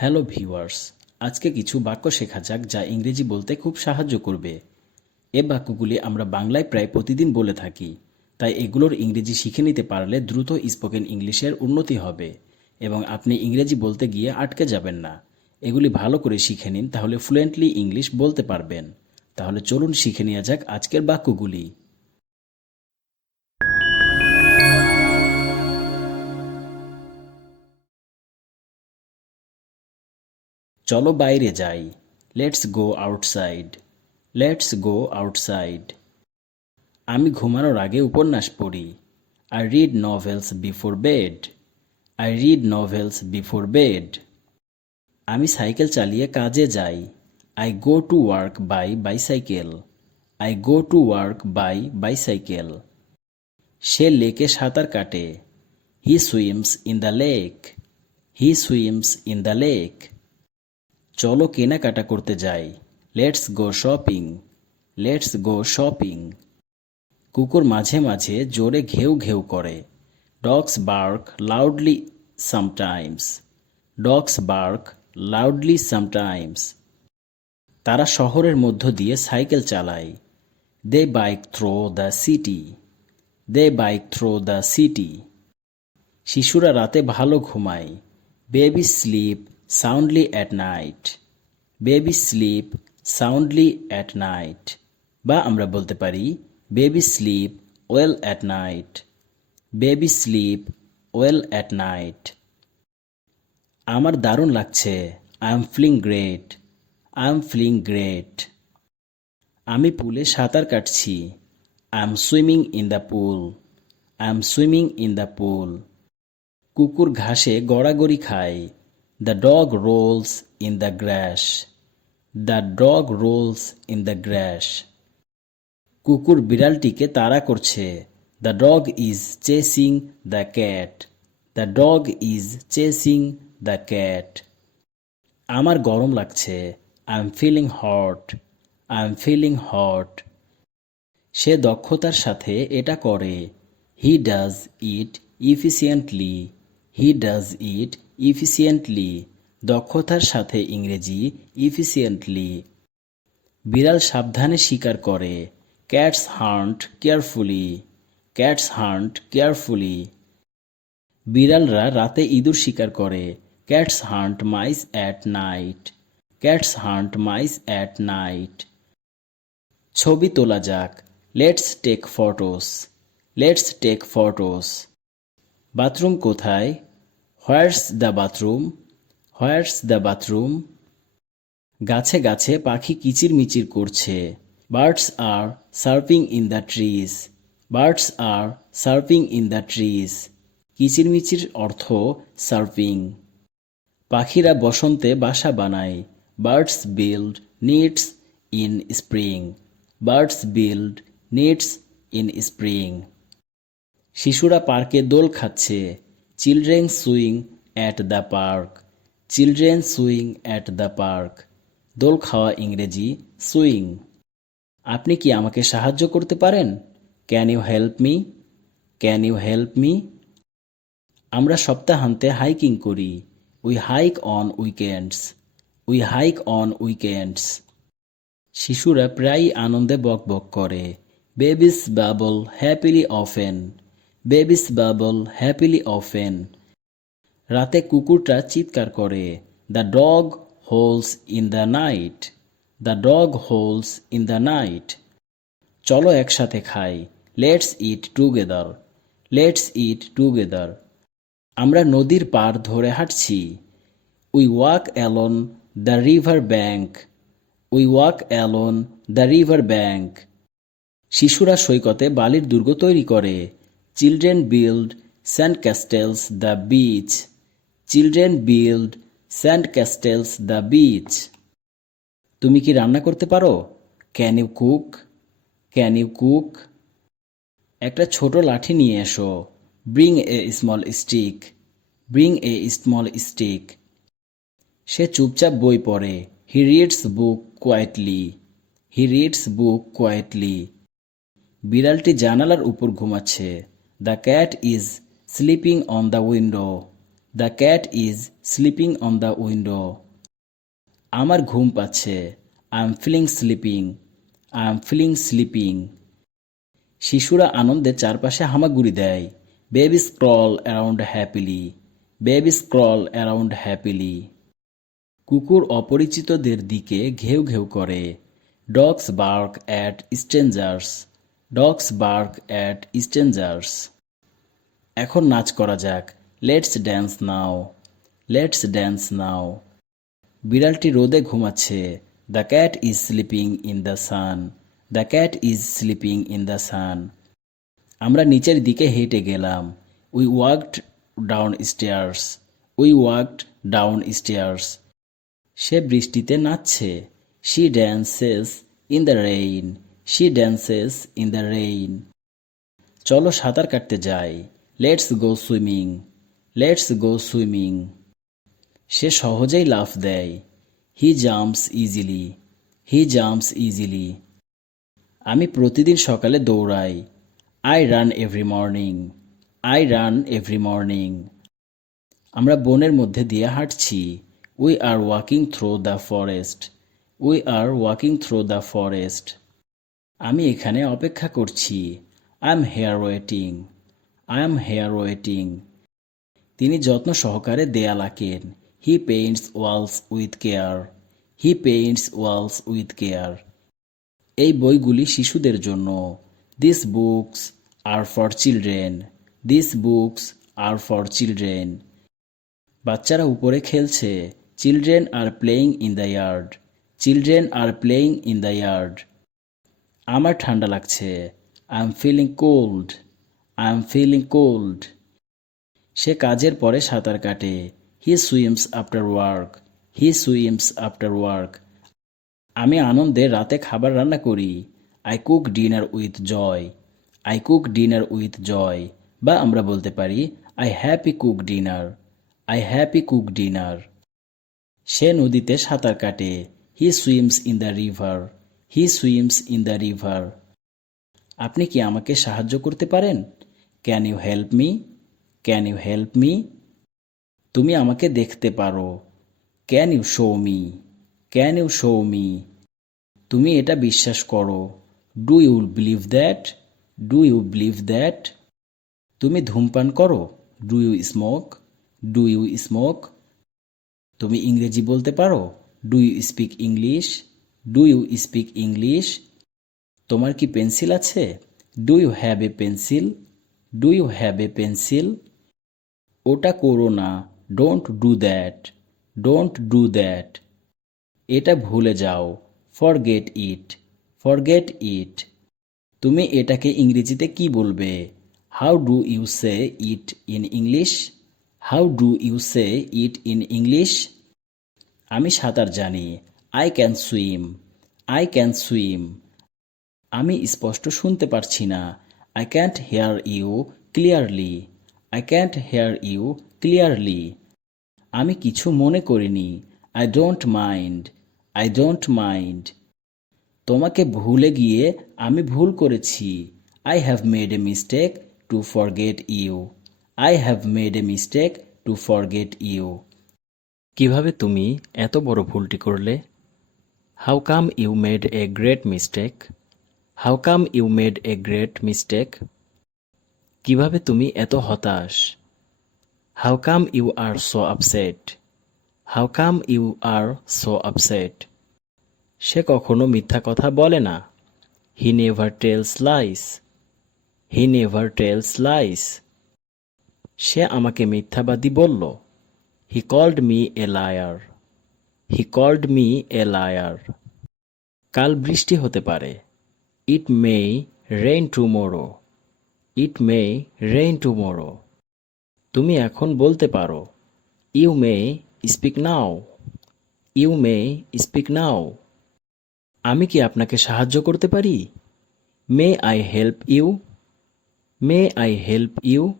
Hello viewers, আজকে কিছু বাক্য শেখা যাক যা ইংরেজি বলতে খুব সাহায্য করবে। এ বাক্যগুলি আমরা বাংলায় প্রায় প্রতিদিন বলে থাকি, তাই এগুলোর ইংরেজি শিখে নিতে পারলে দ্রুত স্পোকেন ইংলিশের উন্নতি হবে এবং আপনি ইংরেজি বলতে গিয়ে আটকে যাবেন না। এগুলি ভালো করে শিখে নিন, তাহলে ফ্লুয়েন্টলি ইংলিশ বলতে পারবেন। তাহলে চলুন শিখে নেওয়া যাক আজকের বাক্যগুলি। চলো বাইরে যাই। Let's go outside. Let's go outside. আমি ঘুমানোর আগে উপন্যাস পড়ি। I read novels before bed. I read novels before bed. আমি সাইকেল চালিয়ে কাজে যাই। I go to work by bicycle. I go to work by bicycle. সে লেকে সাঁতার কাটে। He swims in the lake. He swims in the lake. চলো কেনাকাটা করতে যাই। Let's go shopping. Let's go shopping. কুকুর মাঝে মাঝে জোরে ঘেউ ঘেউ করে। Dogs bark loudly sometimes. Dogs bark loudly sometimes. তারা শহরের মধ্য দিয়ে সাইকেল চালায়। They bike through the city. They bike through the city. শিশুরা রাতে ভালো ঘুমায়। Baby sleep soundly at night. Baby sleep soundly at night. বা আমরা বলতে পারি baby sleep well at night. Baby sleep well at night. আমার দারুণ লাগছে। I am feeling great. I am feeling great. আমি পুলে সাঁতার কাটছি। I am swimming in the pool. I am swimming in the pool. কুকুর ঘাসে গড়াগড়ি খায়। The dog rolls in the grass. The dog rolls in the grass. কুকুর বিড়ালটিকে তাড়া করছে। The dog is chasing the cat. The dog is chasing the cat. আমার গরম লাগছে। I am feeling hot. I am feeling hot. সে দক্ষতার সাথে এটা করে। He does it efficiently. He does it efficiently. দক্ষতার সাথে ইংরেজি ইফিসিয়েন্টলি। বিড়াল সাবধানে শিকার করে। Cats hunt carefully. Cats hunt carefully. বিড়ালরা রাতে ইঁদুর শিকার করে। Cats hunt mice at night. Cats hunt mice at night. ছবি তোলা যাক। Let's take photos. Let's take photos. Bathroom কোথায়? Where's the bathroom? Where's the bathroom? গাছে গাছে পাখি কিচিরমিচির করছে। Birds are surfing in the trees. Birds are surfing in the trees. কিচিরমিচির অর্থ সার্ফিং। পাখিরা বসন্তে বাসা বানায়। Birds build nests in spring. Birds build nests in spring. শিশুরা পার্কে দোল খাচ্ছে। Children swing at the park. Children swing at the park. দোল খাওয়া ইংরেজি সুইং। আপনি কি আমাকে সাহায্য করতে পারেন? Can you help me? Can you help me? আমরা সপ্তাহান্তে হাইকিং করি। We hike on weekends. We hike on weekends. শিশুরা প্রায়ই আনন্দে বকবক করে। Babies babble happily often. Babies babble happily often. রাতে কুকুরটা চিৎকার করে। The dog howls in the night. The dog howls in the night. চলো একসাথে খাই। Let's eat together. Let's eat together. আমরা নদীর পার ধরে হাঁটছি। We walk along the river bank. We walk along the river bank. শিশুরা সৈকতে বালির দুর্গ তৈরি করে। Children build sand castles the beach. Children build sand castles the beach. তুমি কি রান্না করতে পারো? Can you cook? Can you cook? একটা ছোট লাঠি নিয়ে এসো। Bring a small stick. Bring a small stick. সে চুপচাপ বই পড়ে। He reads book quietly. He reads book quietly. বিড়ালটি জানালার উপর ঘুমাচ্ছে। The cat is sleeping on the window. The cat is sleeping on the window. আমার ঘুম পাচ্ছে। I am feeling sleeping. I am feeling sleeping. শিশুরা আনন্দে চারপাশে হামাগুড়ি দেয়। Baby scroll around happily. Baby scroll around happily. কুকুর অপরিচিতদের দিকে ঘেউ ঘেউ করে। Dogs bark at strangers. Dogs bark at strangers. এখন নাচ করা যাক। Let's dance now. Let's dance now. বিড়ালটি রোদে ঘুমাচ্ছে। The cat is sleeping in the sun. The cat is sleeping in the sun. আমরা নিচের দিকে হেঁটে গেলাম। We walked down stairs. We walked down stairs. সে বৃষ্টিতে নাচছে। She dances in the rain. She dances in the rain. চলো সাঁতার কাটতে যাই। Let's go swimming. Let's go swimming. সে সহজেই লাফ দেয়। He jumps easily. He jumps easily. আমি প্রতিদিন সকালে দৌড়াই। I run every morning. I run every morning. আমরা বনের মধ্যে দিয়ে হাঁটছি। We are walking through the forest. We are walking through the forest. আমি এখানে অপেক্ষা করছি। I am here waiting. I am here waiting. তিনি যত্ন সহকারে দেয়াল আঁকেন। He paints walls with care. He paints walls with care. এই বইগুলি শিশুদের জন্য। This books are for children. This books are for children. বাচ্চারা উপরে খেলছে। Children are playing in the yard. Children are playing in the yard. আমার ঠান্ডা লাগছে। I am feeling cold. I am feeling cold. সে কাজের পরে সাঁতার কাটে। He swims after work. He swims after work. আমি আনন্দে রাতে খাবার রান্না করি। I cook dinner with joy. I cook dinner with joy. বা আমরা বলতে পারি I happy cook dinner. I happy cook dinner. সে নদীতে সাঁতার কাটে। He swims in the river. He swims in the river. আপনি কি আমাকে সাহায্য করতে পারেন? Can you help me? Can you help me? তুমি আমাকে দেখতে পারো। Can you show me? Can you show me? তুমি এটা বিশ্বাস করো। Do you believe that? Do you believe that? তুমি ধূমপান করো। Do you smoke? Do you smoke? তুমি ইংরেজি বলতে পারো। Do you speak English? Do you speak English? তোমার কি পেন্সিল আছে? Do you have a pencil? Do you have a pencil? ওটা করো না। Don't do that. Don't do that. এটা ভুলে যাও। Forget it. Forget it. তুমি এটাকে ইংরেজিতে কি বলবে? How do you say it in English? How do you say it in English? আমি সাঁতার জানি। I can swim. I can swim. আমি স্পষ্ট শুনতে পারছি না। I can't hear you clearly. I can't hear you clearly. আমি কিছু মনে করিনি। I don't mind. I don't mind. তোমাকে ভুলে গিয়ে আমি ভুল করেছি। I have made a mistake to forget you. I have made a mistake to forget you. কিভাবে তুমি এত বড় ভুলটি করলে? How come you made a great mistake? How come you made a great mistake? কিভাবে তুমি এত হতাশ? How come you are so upset? How come you are so upset? সে কখনো মিথ্যা কথা বলে না। He never tells lies. He never tells lies. সে আমাকে মিথ্যাবাদী বলল। He called me a liar. He called me a liar. কাল বৃষ্টি হতে পারে। It may rain tomorrow. It may rain tomorrow. তুমি এখন বলতে পারো। You may speak now. You may speak now. আমি কি আপনাকে সাহায্য করতে পারি? মে I help you? May I help you?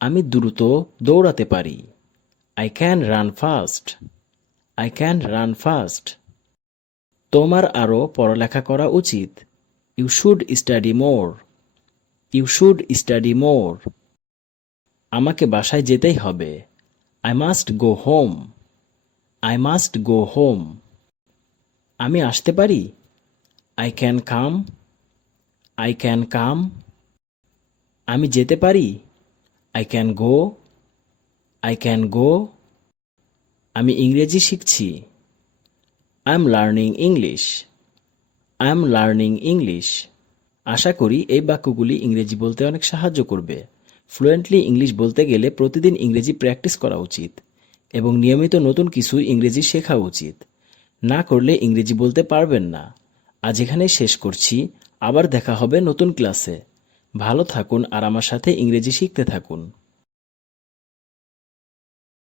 আমি দ্রুত দৌড়াতে পারি। I can run fast. I can run fast. তোমার আরও পড়ালেখা করা উচিত। You should study more. You should study more. আমাকে বাসায় যেতেই হবে। I must go home. I must go home. আমি আসতে পারি? I can come. I can come. আমি যেতে পারি? I can go. I can go. আমি ইংরেজি শিখছি। I am learning English. I am learning English. আশা করি এই বাক্যগুলি ইংরেজি বলতে অনেক সাহায্য করবে। ফ্লুয়েন্টলি ইংলিশ বলতে গেলে প্রতিদিন ইংরেজি প্র্যাকটিস করা উচিত এবং নিয়মিত নতুন কিছু ইংরেজি শেখা উচিত। না করলে ইংরেজি বলতে পারবেন না। আজ এখানেই শেষ করছি। আবার দেখা হবে নতুন ক্লাসে। ভালো থাকুন আর আমার সাথে ইংরেজি শিখতে থাকুন।